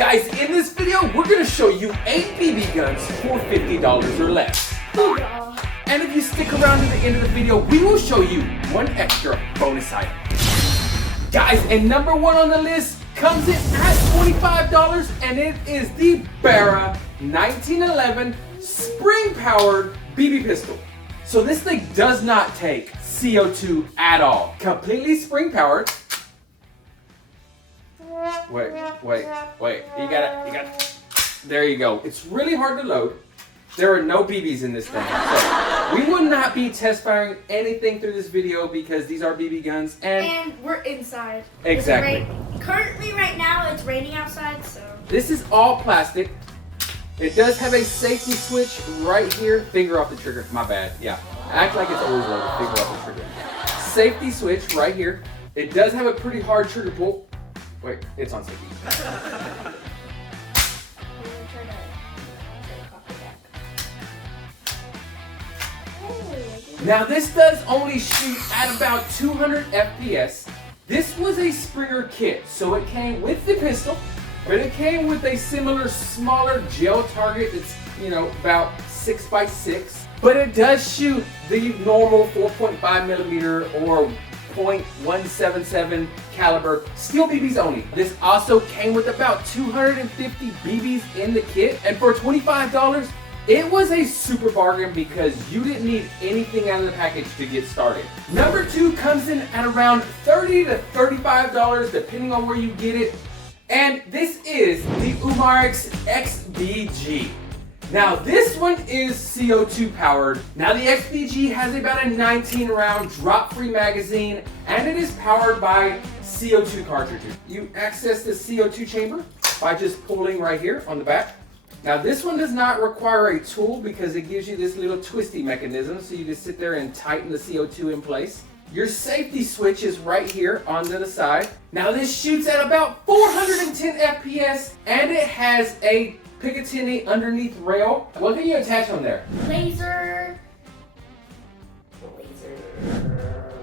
Guys, in this video, we're gonna show you 8 BB guns for $50 or less. And if you stick around to the end of the video, we will show you one extra bonus item. Guys, and number one on the list comes in at $25, and it is the Barra 1911 spring-powered BB pistol. So this thing does not take CO2 at all. Completely spring-powered. Wait. You got it. There you go. It's really hard to load. There are no BBs in this thing. So we will not be test firing anything through this video because these are BB guns and we're inside. Exactly. Currently right now it's raining outside, so. This is all plastic. It does have a safety switch right here. Finger off the trigger. My bad. Yeah. Act like it's always loaded. Finger off the trigger. Safety switch right here. It does have a pretty hard trigger pull. Wait, it's on safety. Now this does only shoot at about 200 FPS. This was a Springer kit, so it came with the pistol, but it came with a similar smaller gel target that's, about 6x6. But it does shoot the normal 4.5 millimeter or .177 caliber steel BBs only. This also came with about 250 BBs in the kit, and for $25, it was a super bargain because you didn't need anything out of the package to get started. Number two comes in at around $30 to $35 depending on where you get it, and this is the Umarix XBG. Now this one is CO2 powered. Now the XBG has about a 19 round drop-free magazine, and it is powered by CO2 cartridges. You access the CO2 chamber by just pulling right here on the back. Now this one does not require a tool because it gives you this little twisty mechanism, so you just sit there and tighten the CO2 in place. Your safety switch is right here onto the side. Now this shoots at about 410 FPS, and it has a Picatinny underneath rail. What can you attach on there? Laser.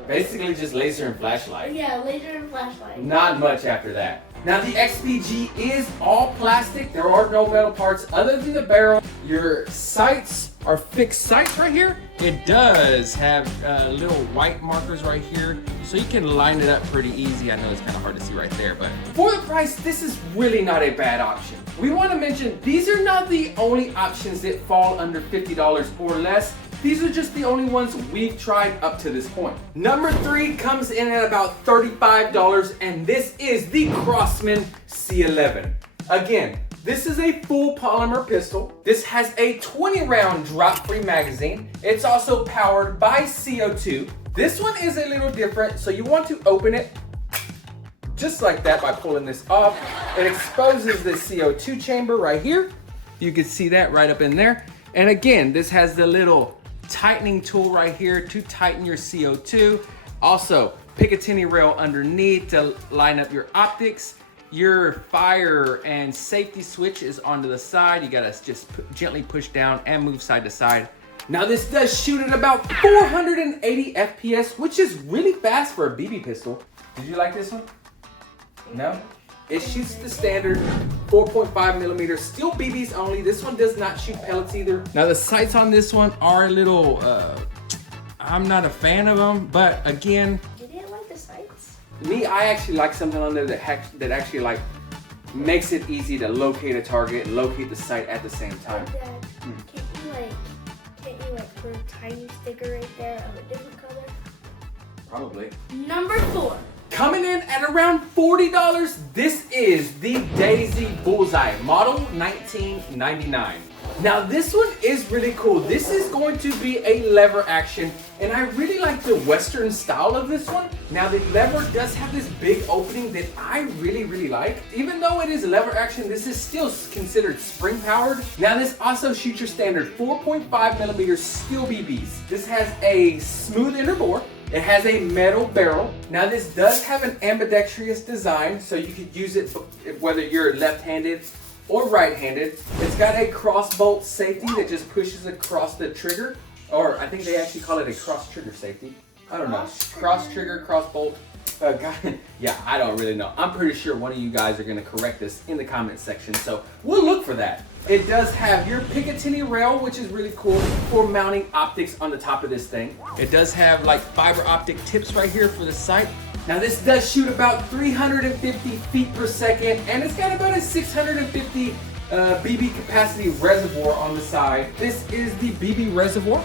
Basically just laser and flashlight. Yeah, laser and flashlight. Not much after that. Now the XBG is all plastic. There are no metal parts other than the barrel. Your sights are fixed sights right here. It does have little white markers right here, so you can line it up pretty easy. I know it's kind of hard to see right there, but for the price, this is really not a bad option. We want to mention these are not the only options that fall under $50 or less. These are just the only ones we've tried up to this point. Number three comes in at about $35, and this is the Crosman C11. Again, this is a full polymer pistol. This has a 20 round drop-free magazine. It's also powered by CO2. This one is a little different, so you want to open it just like that by pulling this off. It exposes the CO2 chamber right here. You can see that right up in there. And again, this has the little tightening tool right here to tighten your CO2. Also, Picatinny rail underneath to line up your optics. Your fire and safety switch is onto the side. You gotta just gently push down and move side to side. Now this does shoot at about 480 FPS, which is really fast for a BB pistol. Did you like this one? No? It shoots the standard 4.5 millimeter steel BBs only. This one does not shoot pellets either. Now the sights on this one are a little, I'm not a fan of them, but again. You didn't like the sights? Me, I actually like something on there that actually like makes it easy to locate a target and locate the sight at the same time. Dad, can't you put a tiny sticker right there of a different color? Probably. Number four. Coming in at around $40, this is the Daisy Bullseye model 1999. Now this one is really cool. This is going to be a lever action, and I really like the Western style of this one. Now the lever does have this big opening that I really like. Even though it is lever action, this is still considered spring powered. Now this also shoots your standard 4.5 millimeter steel BBs. This has a smooth inner bore. It has a metal barrel. Now this does have an ambidextrous design, so you could use it whether you're left-handed or right-handed. It's got a cross bolt safety that just pushes across the trigger, or I think they actually call it a cross trigger safety. I don't know. Cross trigger, cross bolt. Yeah, I don't really know. I'm pretty sure one of you guys are going to correct us in the comment section, so we'll look for that. It does have your Picatinny rail, which is really cool for mounting optics on the top of this thing. It does have like fiber optic tips right here for the sight. Now this does shoot about 350 feet per second, and it's got about a 650 BB capacity reservoir on the side. This is the BB reservoir,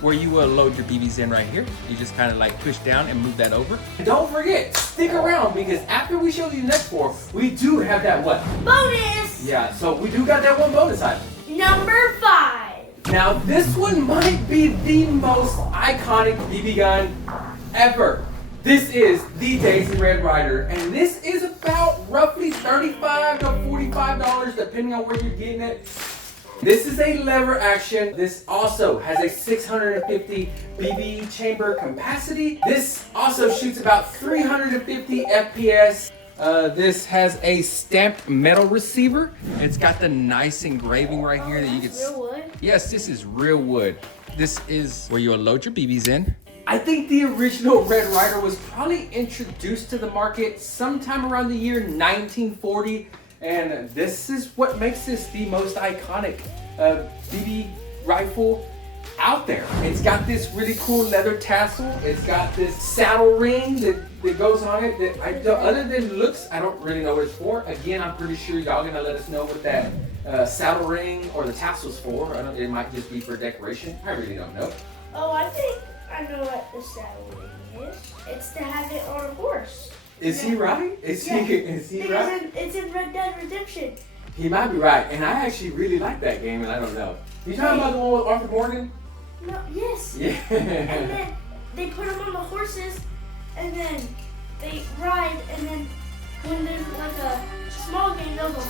where you will load your BBs in right here. You just kind of like push down and move that over. And don't forget, stick around, because after we show you the next four, we do have that what? Bonus! Yeah, so we do got that one bonus item. Number 5. Now this one might be the most iconic BB gun ever. This is the Daisy Red Ryder, and this is about roughly $35 to $45 depending on where you're getting it. This is a lever action. This also has a 650 BB chamber capacity. This also shoots about 350 FPS. This has a stamped metal receiver. It's got the nice engraving right here that you can see. Real wood? Yes, this is real wood. This is where you'll load your BBs in. I think the original Red Ryder was probably introduced to the market sometime around the year 1940. And this is what makes this the most iconic BB rifle out there. It's got this really cool leather tassel. It's got this saddle ring that goes on it that other than looks, I don't really know what it's for. Again, I'm pretty sure y'all gonna let us know what that saddle ring or the tassel's for. It might just be for decoration. I really don't know. Oh, I think I know what the saddle ring is. It's to have it on a horse. Is he right? Is he right? It's in Red Dead Redemption. He might be right, and I actually really like that game, and I don't know. You talking about the one with Arthur Morgan? No, yes. Yeah. And then they put them on the horses, and then they ride, and then when there's like a small game, they'll go.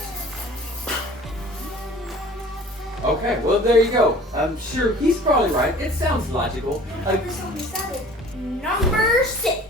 Okay, well there you go. I'm sure he's probably right. It sounds logical. Number 6.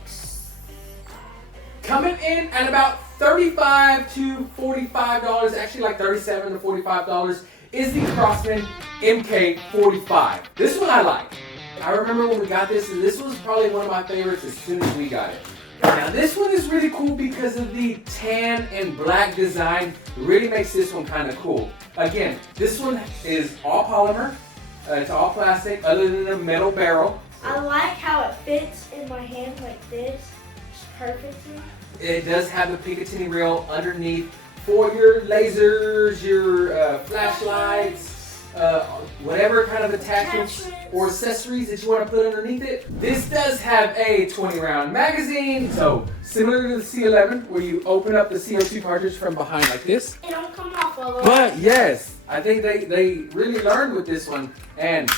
Coming in at about $35 to $45, actually like $37 to $45, is the Crosman MK45. This one I like. I remember when we got this, and this was probably one of my favorites as soon as we got it. Now this one is really cool because of the tan and black design. It really makes this one kind of cool. Again, this one is all polymer. It's all plastic other than the metal barrel. I like how it fits in my hand like this. It's perfectly. It does have a Picatinny rail underneath for your lasers, your flashlights, whatever kind of attachments or accessories that you want to put underneath it. This does have a 20-round magazine, so similar to the C11 where you open up the CO2 cartridge from behind like this. It don't come off all the way. But yes, I think they really learned with this one, and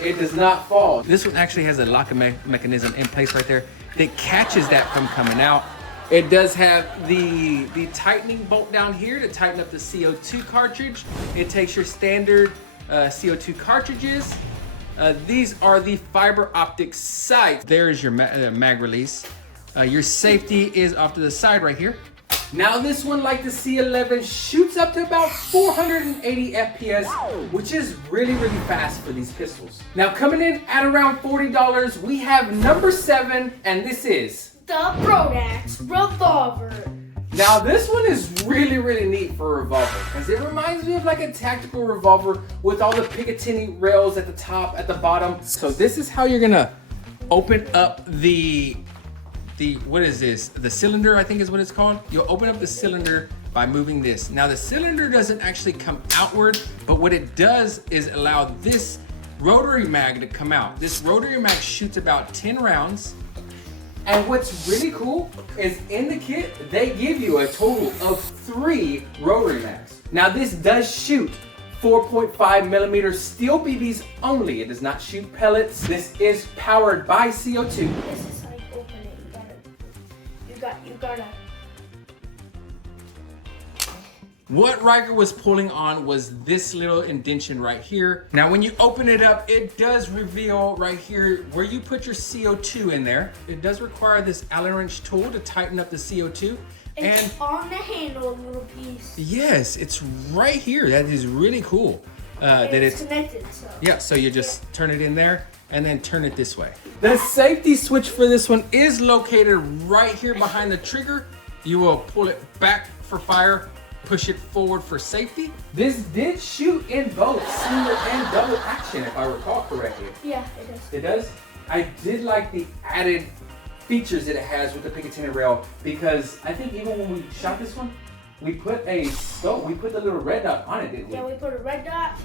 it does not fall. This one actually has a locking mechanism in place right there that catches that from coming out. It does have the tightening bolt down here to tighten up the CO2 cartridge. It takes your standard CO2 cartridges. These are the fiber optic sights. There's your mag release. Your safety is off to the side right here. Now this one, like the C11, shoots up to about 480 FPS, which is really, really fast for these pistols. Now coming in at around $40, we have number 7, and this is the Brodax revolver. Now this one is really, really neat for a revolver because it reminds me of like a tactical revolver with all the Picatinny rails at the top, at the bottom. So this is how you're gonna open up the what is this? The cylinder, I think is what it's called. You'll open up the cylinder by moving this. Now the cylinder doesn't actually come outward, but what it does is allow this rotary mag to come out. This rotary mag shoots about 10 rounds. And what's really cool is in the kit, they give you a total of 3 rotary mags. Now this does shoot 4.5 millimeter steel BBs only. It does not shoot pellets. This is powered by CO2. This is how you open it. You gotta. What Ryder was pulling on was this little indentation right here. Now when you open it up, it does reveal right here where you put your CO2 in there. It does require this Allen wrench tool to tighten up the CO2. It's on the handle, a little piece. Yes, it's right here. That is really cool. It's connected, so. Yeah, so you just turn it in there, and then turn it this way. The safety switch for this one is located right here behind the trigger. You will pull it back for fire, push it forward for safety. This did shoot in both single and double action, if I recall correctly. Yeah, it does. It does? I did like the added features that it has with the Picatinny rail, because I think even when we shot this one, we put a scope, we put the little red dot on it, didn't we? Yeah, we put a red dot.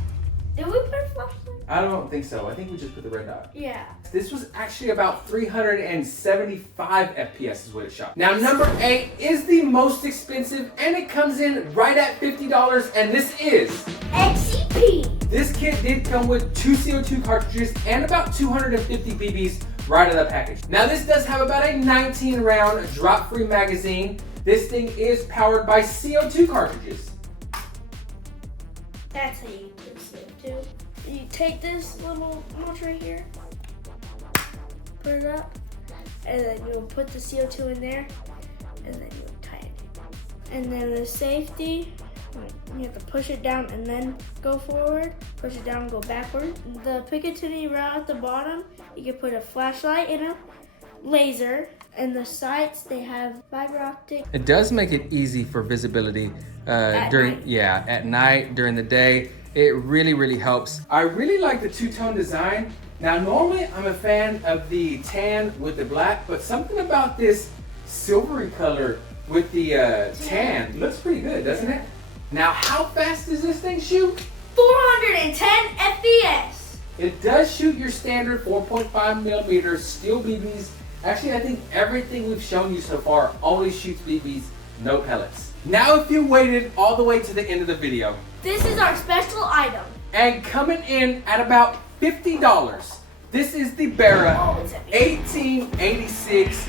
Did we put a flashlight? I don't think so. I think we just put the red dot. Yeah. This was actually about 375 FPS is what it shot. Now number 8 is the most expensive, and it comes in right at $50, and this is XCP. This kit did come with 2 CO2 cartridges and about 250 BBs right out of the package. Now this does have about a 19 round drop-free magazine. This thing is powered by CO2 cartridges. That's how you put CO2. You take this little notch right here, put it up, and then you'll put the CO2 in there, and then you'll tighten it. And then the safety, you have to push it down and then go forward, push it down and go backward. The Picatinny rail at the bottom, you can put a flashlight and a laser. And the sights, they have fiber optic. It does make it easy for visibility at night, during the day. It really helps. I really like the two-tone design. Now normally I'm a fan of the tan with the black, but something about this silvery color with the tan looks pretty good, doesn't it? Now how fast does this thing shoot? 410 FPS. It does shoot your standard 4.5 millimeter steel BBs. Actually, I think everything we've shown you so far only shoots BBs, no pellets. Now if you waited all the way to the end of the video, this is our special item. And coming in at about $50, this is the Barra 1886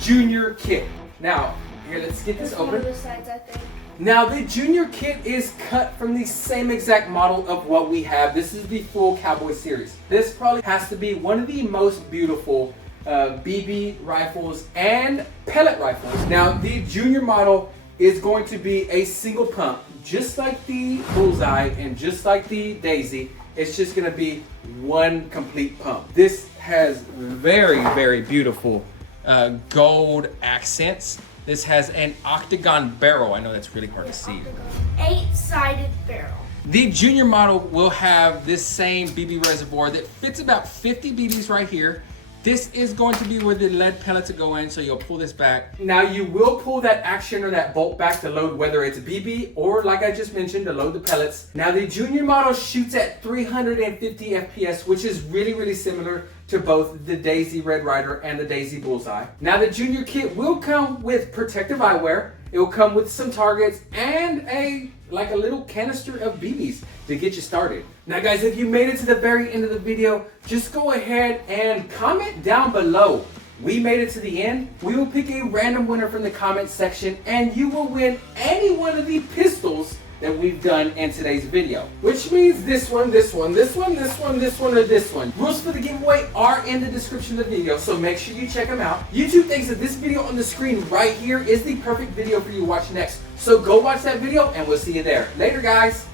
Junior Kit. Now, here, let's get this open. One of the sides, I think. Now, the Junior Kit is cut from the same exact model of what we have. This is the full Cowboy series. This probably has to be one of the most beautiful BB rifles and pellet rifles. Now, the Junior model is going to be a single pump, just like the Bullseye and just like the Daisy. It's just going to be one complete pump. This has very beautiful gold accents. This has an octagon barrel. I know that's really hard to see. 8-sided barrel. The Junior model will have this same BB reservoir that fits about 50 BBs right here. This is going to be where the lead pellets will go in, so you'll pull this back. Now you will pull that action or that bolt back to load whether it's BB or, like I just mentioned, to load the pellets. Now the Junior model shoots at 350 FPS, which is really similar to both the Daisy Red Ryder and the Daisy Bullseye. Now the Junior kit will come with protective eyewear. It will come with some targets and a little canister of BBs to get you started. Now guys, if you made it to the very end of the video, just go ahead and comment down below. We made it to the end. We will pick a random winner from the comment section, and you will win any one of the pistols that we've done in today's video. Which means this one, this one, this one, this one, this one, or this one. Rules for the giveaway are in the description of the video, so make sure you check them out. YouTube thinks that this video on the screen right here is the perfect video for you to watch next. So go watch that video, and we'll see you there. Later, guys.